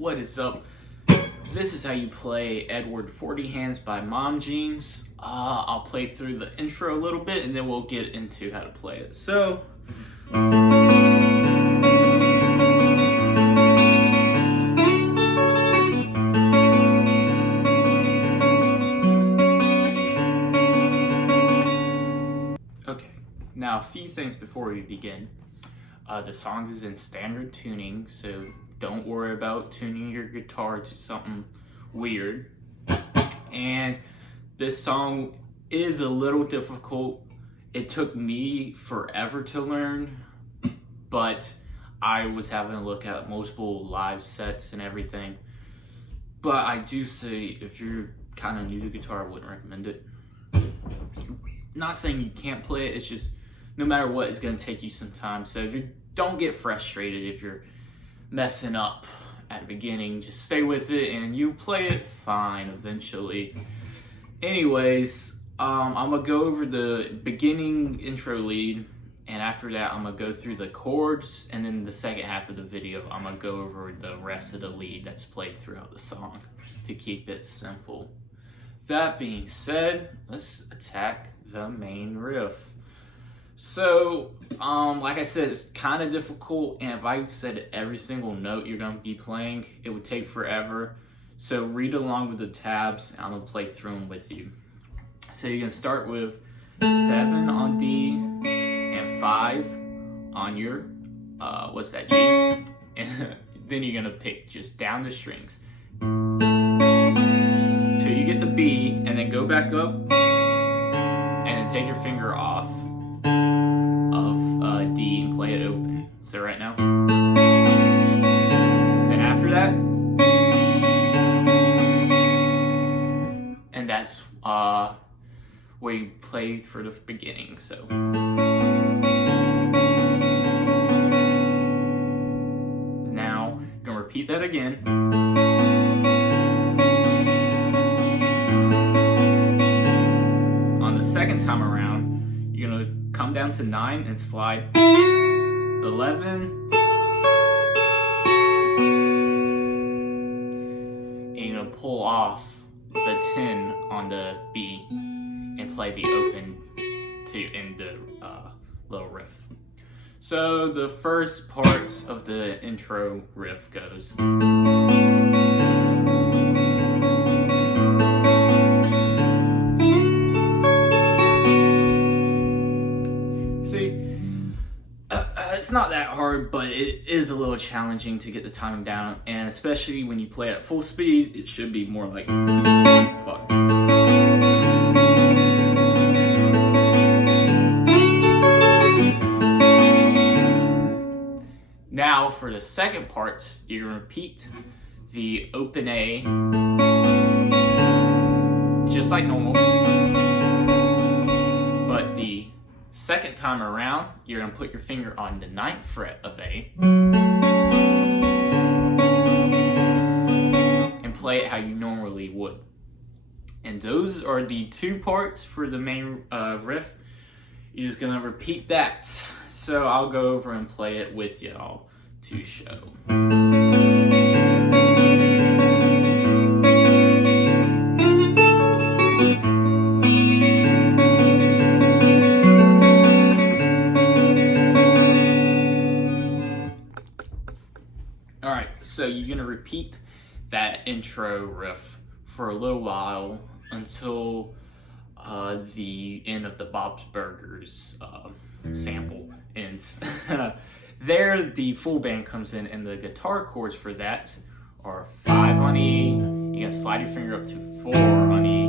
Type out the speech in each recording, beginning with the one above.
What is up? This is how you play Edward 40 Hands by Mom Jeans. I'll play through the intro a little bit and then we'll get into how to play it. So, okay, now a few things before we begin. The song is in standard tuning, so don't worry about tuning your guitar to something weird. And this song is a little difficult. It took me forever to learn, but I was having a look at multiple live sets and everything. But I do say if you're kind of new to guitar, I wouldn't recommend it. Not saying you can't play it, it's just no matter what, it's going to take you some time. So if you don't get frustrated if you're messing up at the beginning, just stay with it and you play it fine eventually. Anyways, I'm gonna go over the beginning intro lead, and after that I'm gonna go through the chords, and then the second half of the video I'm gonna go over the rest of the lead that's played throughout the song to keep it simple. That being said, let's attack the main riff. So, like I said, it's kind of difficult, and if I said every single note you're going to be playing, it would take forever. So read along with the tabs, and I'm going to play through them with you. So you're going to start with 7 on D and 5 on your, what's that, G? And then you're going to pick just down the strings till you get the B, and then go back up, and then take your finger off of D and play it open. So right now. Then after that. And that's where you play for the beginning. So. Now, you're going to repeat that again. On the second time around, you're going to come down to 9 and slide 11, and you're gonna pull off the 10 on the B and play the open to end the little riff. So the first parts of the intro riff goes. It's not that hard, but it is a little challenging to get the timing down, and especially when you play at full speed, it should be more like fuck. Now for the second part, you're gonna repeat the open A just like normal, but the second time around, you're going to put your finger on the 9th fret of A and play it how you normally would. And those are the two parts for the main riff. You're just going to repeat that. So I'll go over and play it with y'all to show. So you're gonna repeat that intro riff for a little while until the end of the Bob's Burgers sample ends. There, the full band comes in, and the guitar chords for that are 5 on E. You're gonna slide your finger up to 4 on E.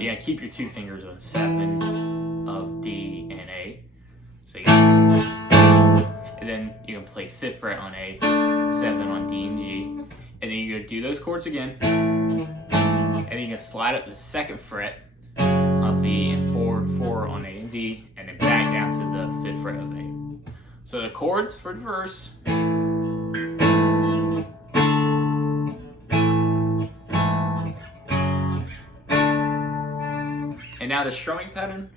You're gonna keep your 2 fingers on 7 of D and A. So and then you're gonna play 5th fret on A, 7 on D and G, and then you're gonna do those chords again, and then you're gonna slide up the 2nd fret of E and 4 on A and D, and then back down to the 5th fret of A. So the chords for the verse. And now the strumming pattern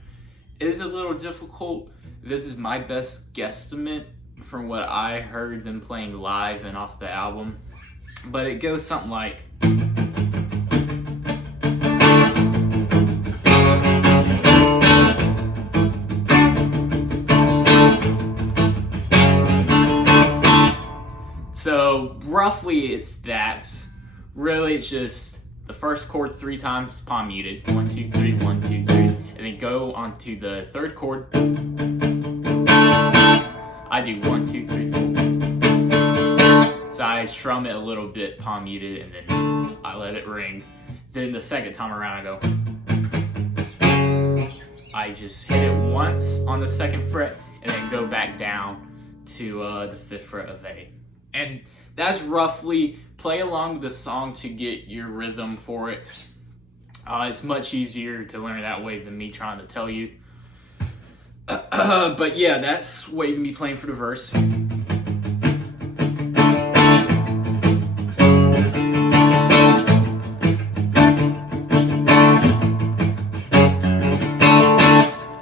is a little difficult. This is my best guesstimate from what I heard them playing live and off the album. but it goes something like. So roughly it's that. Really it's just the first chord 3 times palm muted. 1, 2, 3, 1, 2, 3. And then go on to the third chord. I do 1, 2, 3, 4. So I strum it a little bit palm muted and then I let it ring. Then the second time around I just hit it once on the 2nd fret and then go back down to the 5th fret of A. And that's roughly, play along with the song to get your rhythm for it. It's much easier to learn that way than me trying to tell you. But yeah, that's what you're going to be playing for the verse.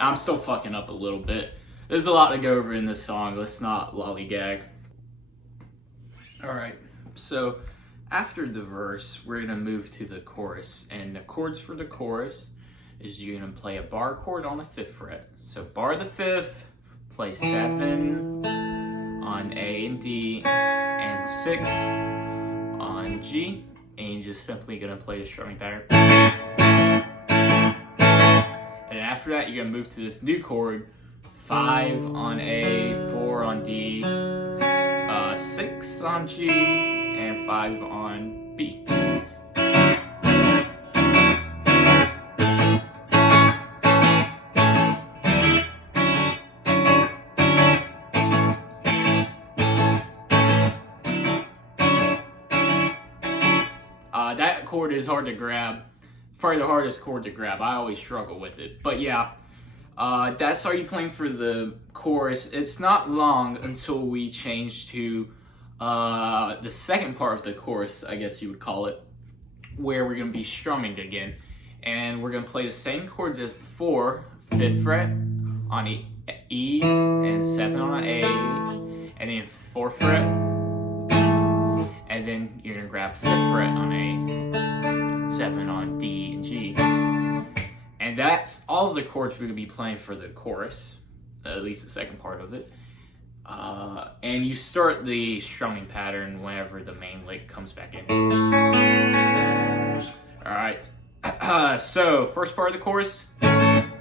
I'm still fucking up a little bit. There's a lot to go over in this song. Let's not lollygag. Alright, so after the verse, we're going to move to the chorus. And the chords for the chorus is you're going to play a bar chord on the 5th fret. So bar the 5th, play 7 on A and D, and 6 on G. And you're just simply going to play the strumming pattern. And after that, you're going to move to this new chord. 5 on A, 4 on D, 6 on G, and 5 on B. That chord is hard to grab. It's probably the hardest chord to grab. I always struggle with it. But yeah. That's how you're playing for the chorus. It's not long until we change to the second part of the chorus, I guess you would call it, where we're going to be strumming again. And we're going to play the same chords as before, 5th fret on E, and 7 on A, and then 4th fret, and then you're going to grab 5th fret on A, 7 on D and G. And that's all of the chords we're going to be playing for the chorus, at least the second part of it. And you start the strumming pattern whenever the main lick comes back in. Alright, so first part of the chorus. And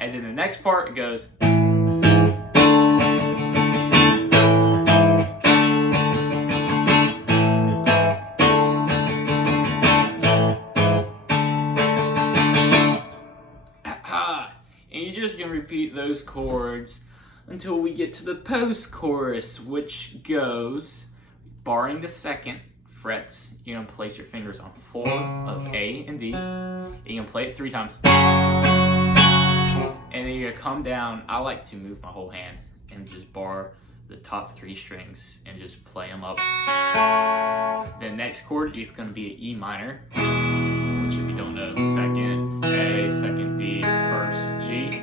then the next part goes. And you're just going to repeat those chords until we get to the post-chorus, which goes, barring the 2nd frets, you're going to place your fingers on 4 of A and D, and you're going to play it 3 times. And then you're going to come down. I like to move my whole hand and just bar the top 3 strings and just play them up. The next chord is going to be an E minor, which if you don't know, 2nd A, 2nd D, 1st G.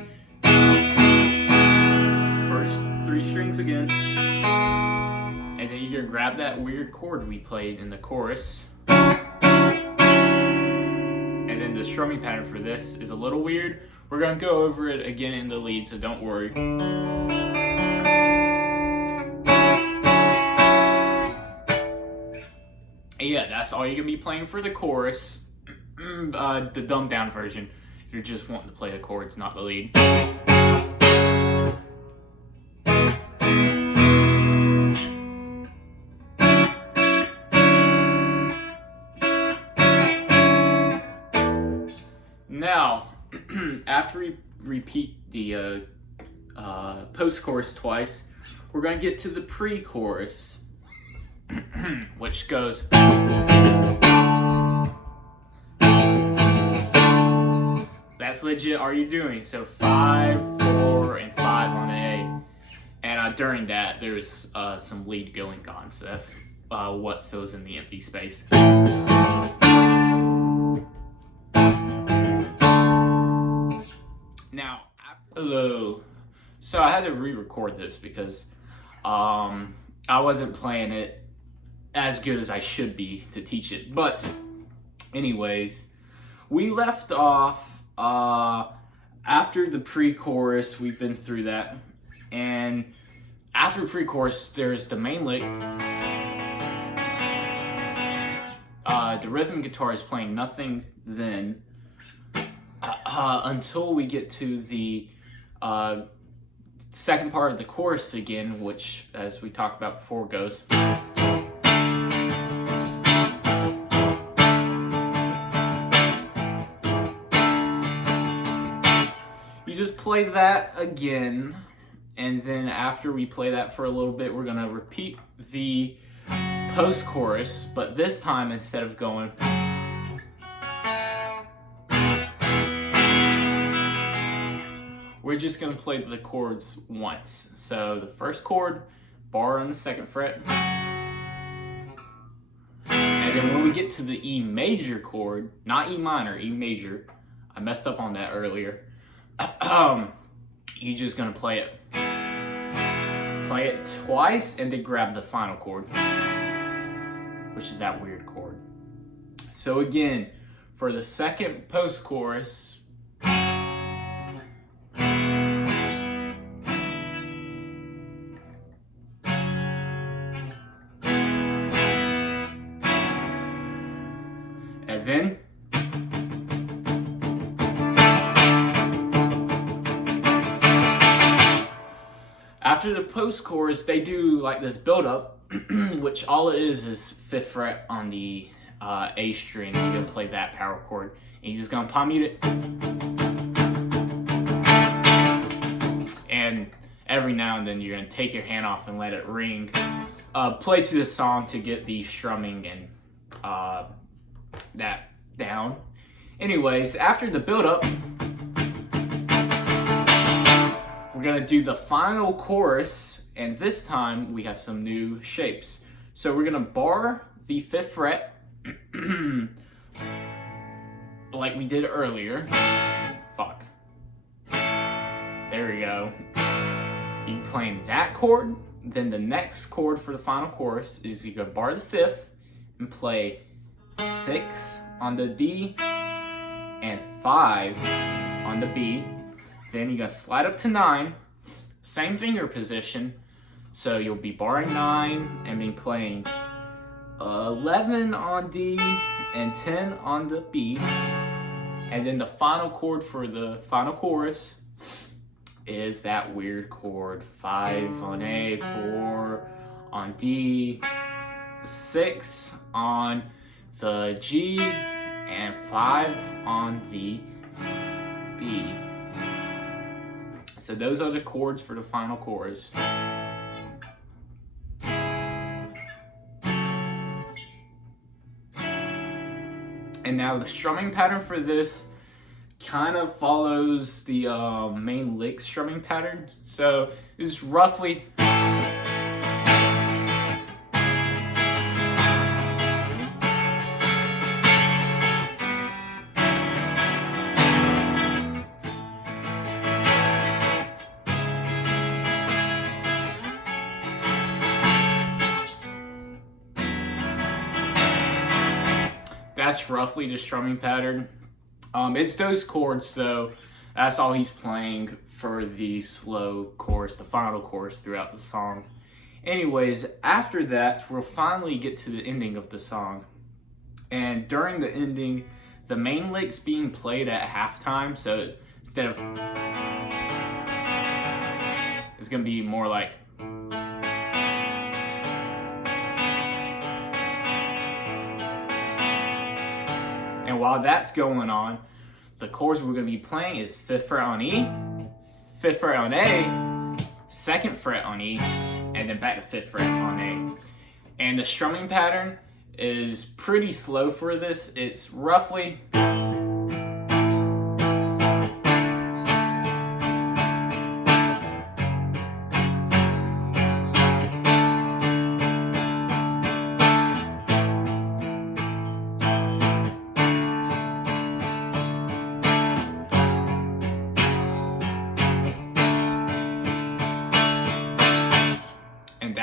First 3 strings again. And then you're going to grab that weird chord we played in the chorus. And then the strumming pattern for this is a little weird. We're going to go over it again in the lead, so don't worry. Yeah, that's all you're going to be playing for the chorus. The dumbed down version, if you're just wanting to play the chords, not the lead. Now, after we repeat the post-chorus twice, we're going to get to the pre-chorus, which goes. That's legit, are you doing? So 5, 4, and 5 on A. And during that, there's some lead going on. So that's what fills in the empty space. Now, hello. So I had to re-record this because I wasn't playing it as good as I should be to teach it. But anyways, we left off after the pre-chorus. We've been through that, and after pre-chorus, there's the main lick. The rhythm guitar is playing nothing then until we get to the second part of the chorus again, which, as we talked about before, goes. You just play that again, and then after we play that for a little bit, we're gonna repeat the post-chorus, but this time instead of going, we're just gonna play the chords once. So the first chord, bar on the 2nd fret, and then when we get to the E major chord, not E minor, E major, I messed up on that earlier, you're just gonna play it twice and then grab the final chord, which is that weird chord. So again, for the second post-chorus, and then after the post-chorus, they do like this build-up, which all it is 5th fret on the A string. You're gonna play that power chord, and you're just gonna palm mute it. And every now and then you're gonna take your hand off and let it ring. Play to the song to get the strumming and that down. Anyways, after the build-up, we're gonna do the final chorus, and this time we have some new shapes. So we're gonna bar the 5th fret like we did earlier. Fuck. There we go. You playing that chord, then the next chord for the final chorus is you're gonna bar the 5th and play 6 on the D and 5 on the B. Then you're gonna slide up to 9, same finger position. So you'll be barring 9 and be playing 11 on D and 10 on the B. And then the final chord for the final chorus is that weird chord, 5 on A, 4 on D, 6 on the G, and 5 on the B. So those are the chords for the final chorus. And now the strumming pattern for this kind of follows the main lick strumming pattern. So it's roughly that's roughly the strumming pattern. It's those chords though. That's all he's playing for the slow chorus, the final chorus throughout the song. Anyways, after that, we'll finally get to the ending of the song. And during the ending, the main lick's being played at halftime. So instead of, it's gonna be more like, and while that's going on, the chords we're going to be playing is 5th fret on E, 5th fret on A, 2nd fret on E, and then back to 5th fret on A. And the strumming pattern is pretty slow for this. It's roughly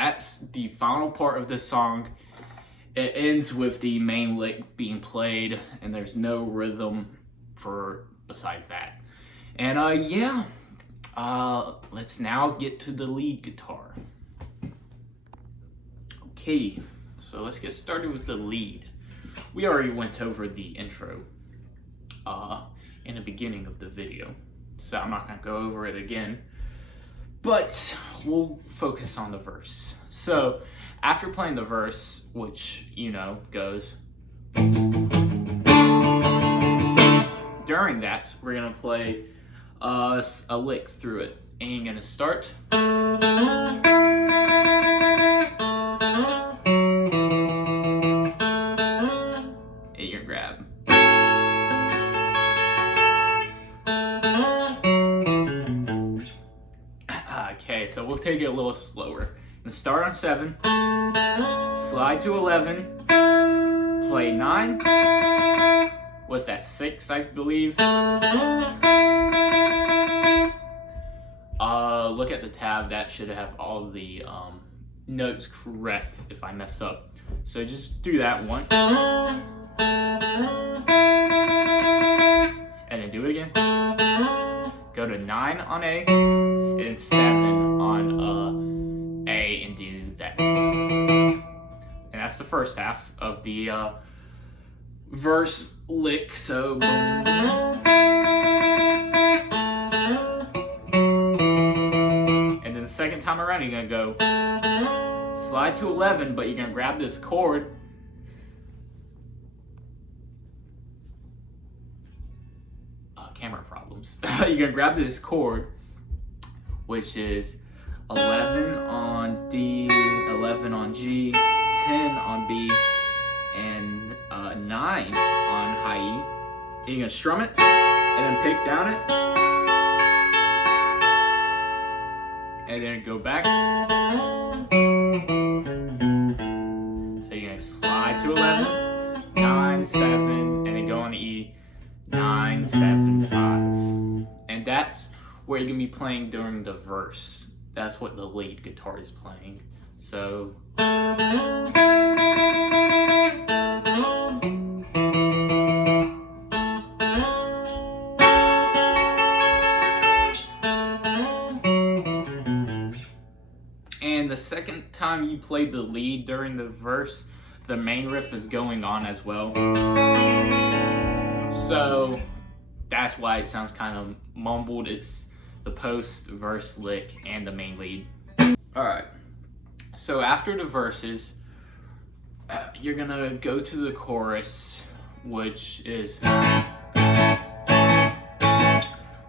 that's the final part of the song. It ends with the main lick being played, and there's no rhythm for besides that. And yeah, let's now get to the lead guitar. Okay, so let's get started with the lead. We already went over the intro in the beginning of the video, so I'm not gonna go over it again, but we'll focus on the verse. So after playing the verse, which, you know, goes, during that, we're gonna play a lick through it, and you're gonna start, and you're gonna grab, okay, so we'll take it a little slower. I'm gonna start on 7, slide to 11, play 9, what's that, 6 I believe? Look at the tab, that should have all the notes correct if I mess up. So just do that once. And then do it again. Go to 9 on A, and 7 on A, and do that. And that's the first half of the verse lick. So boom, boom. And then the second time around, you're gonna go slide to 11, but you're gonna grab this chord. Camera problems. You're gonna grab this chord, which is 11 on D, 11 on G, 10 on B, and 9 on high E. And you're gonna strum it, and then pick down it, and then go back. So you're gonna slide to 11, 9, 7, and then go on E, 9, 7, 5. And that's where you're gonna be playing during the verse. That's what the lead guitar is playing. So and the second time you play the lead during the verse, the main riff is going on as well. So that's why it sounds kind of mumbled. It's the post, verse, lick, and the main lead. Alright, so after the verses, you're gonna go to the chorus, which is,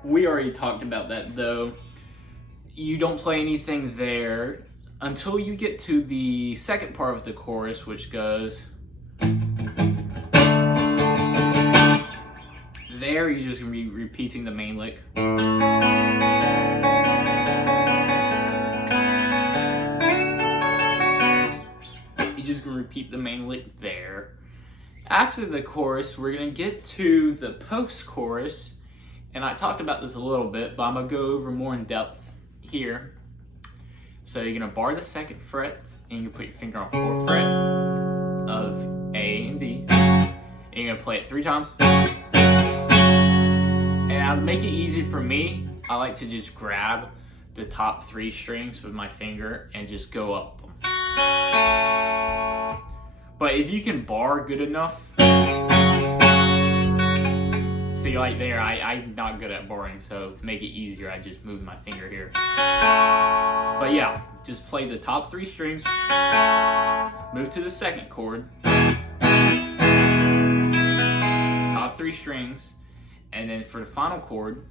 we already talked about that though. You don't play anything there until you get to the second part of the chorus, which goes, there you're just gonna be repeating the main lick. You're just gonna repeat the main lick there. After the chorus, we're gonna get to the post-chorus, and I talked about this a little bit, but I'm gonna go over more in depth here. So you're gonna bar the 2nd fret, and you put your finger on 4th fret of A and D, and you're gonna play it 3 times. And to make it easy for me, I like to just grab the top 3 strings with my finger and just go up them. But if you can bar good enough, see, like there, I'm not good at barring, so to make it easier, I just move my finger here. But yeah, just play the top 3 strings, move to the 2nd chord, top 3 strings, and then for the final chord,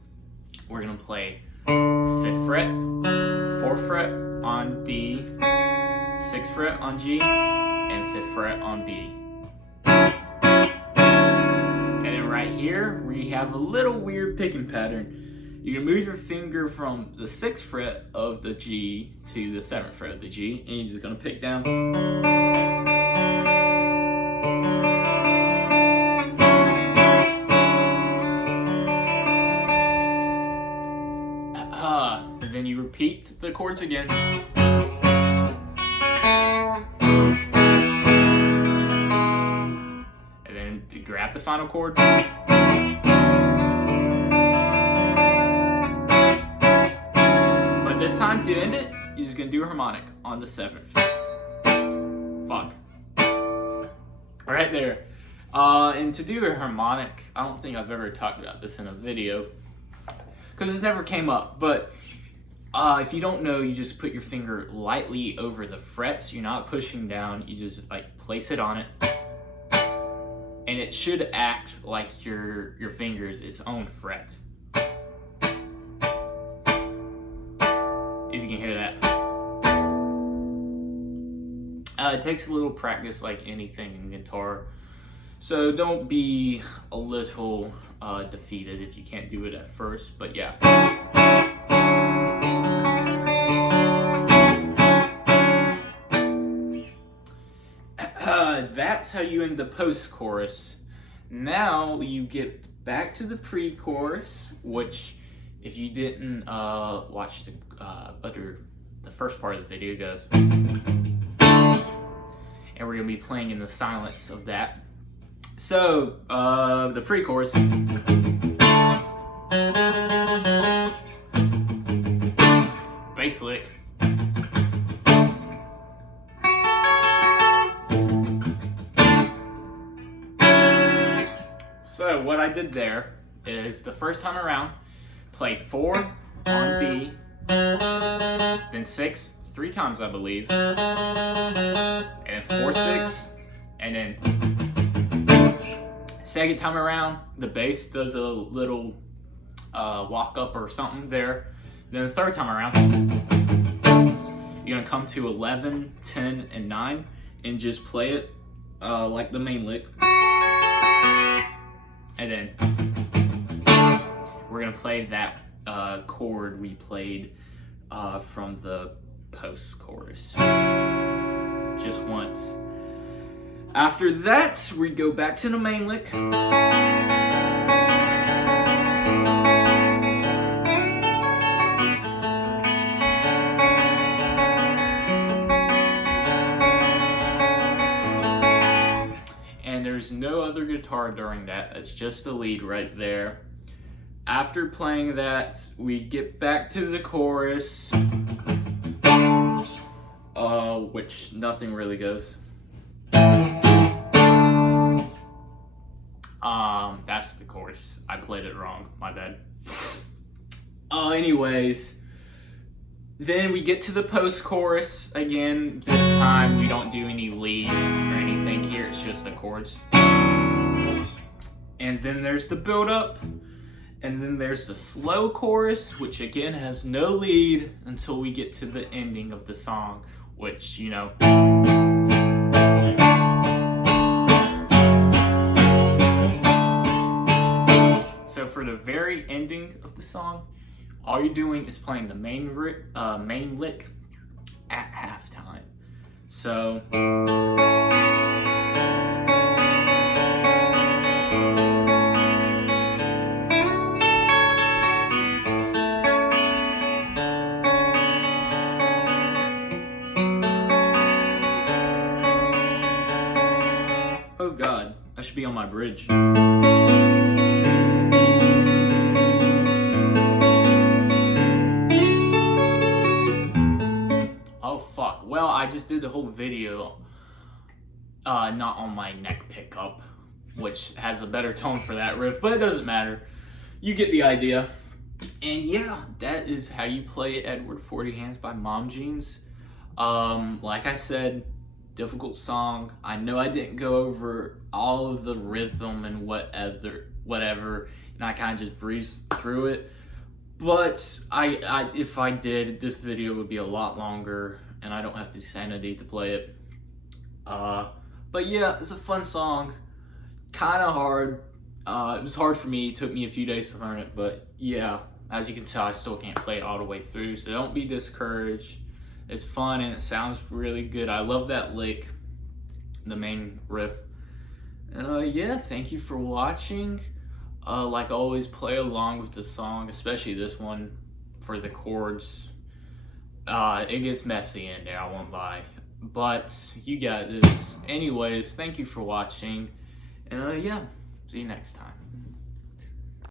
we're gonna play 5th fret, 4th fret on D, 6th fret on G, and 5th fret on B. And then right here, we have a little weird picking pattern. You're gonna move your finger from the 6th fret of the G to the 7th fret of the G, and you're just gonna pick down. And then you repeat the chords again. the final chord. But this time to end it, you're just gonna do a harmonic on the 7th. Fuck. Right there. And to do a harmonic, I don't think I've ever talked about this in a video, because this never came up, but if you don't know, you just put your finger lightly over the frets. You're not pushing down, you just like place it on it. And it should act like your finger is its own fret. If you can hear that. It takes a little practice like anything in guitar. So don't be a little defeated if you can't do it at first, but yeah. That's how you end the post-chorus. Now you get back to the pre-chorus, which if you didn't watch the first part of the video goes, and we're gonna be playing in the silence of that. So the pre-chorus, bass lick, so what I did there is the first time around, play 4 on D, then 6 3 times I believe, and 4 6, and then second time around the bass does a little walk up or something there. Then the third time around you're gonna come to 11, 10, and 9 and just play it like the main lick. And then we're gonna play that chord we played from the post-chorus just once. After that, we go back to the main lick. And there's no other guitar during that. It's just the lead right there. After playing that, we get back to the chorus, which nothing really goes. That's the chorus. I played it wrong, my bad. Anyways, then we get to the post-chorus again. This time we don't do any leads or anything here, it's just the chords. And then there's the build-up, and then there's the slow chorus, which again has no lead until we get to the ending of the song, which, you know. So for the very ending of the song, all you're doing is playing the main lick at halftime. So oh God, I should be on my bridge. Well, I just did the whole video not on my neck pickup, which has a better tone for that riff, but it doesn't matter. You get the idea. And yeah, that is how you play Edward 40 Hands by Mom Jeans. Like I said, difficult song. I know I didn't go over all of the rhythm and whatever, and I kind of just breezed through it. But if I did, this video would be a lot longer, and I don't have the sanity to play it. But yeah, it's a fun song. Kind of hard. It was hard for me. It took me a few days to learn it, but yeah, as you can tell, I still can't play it all the way through, so don't be discouraged. It's fun and it sounds really good. I love that lick, the main riff. And yeah, thank you for watching. Like always, play along with the song, especially this one for the chords. It gets messy in there, I won't lie. But you got this. Anyways, thank you for watching. And yeah, See you next time.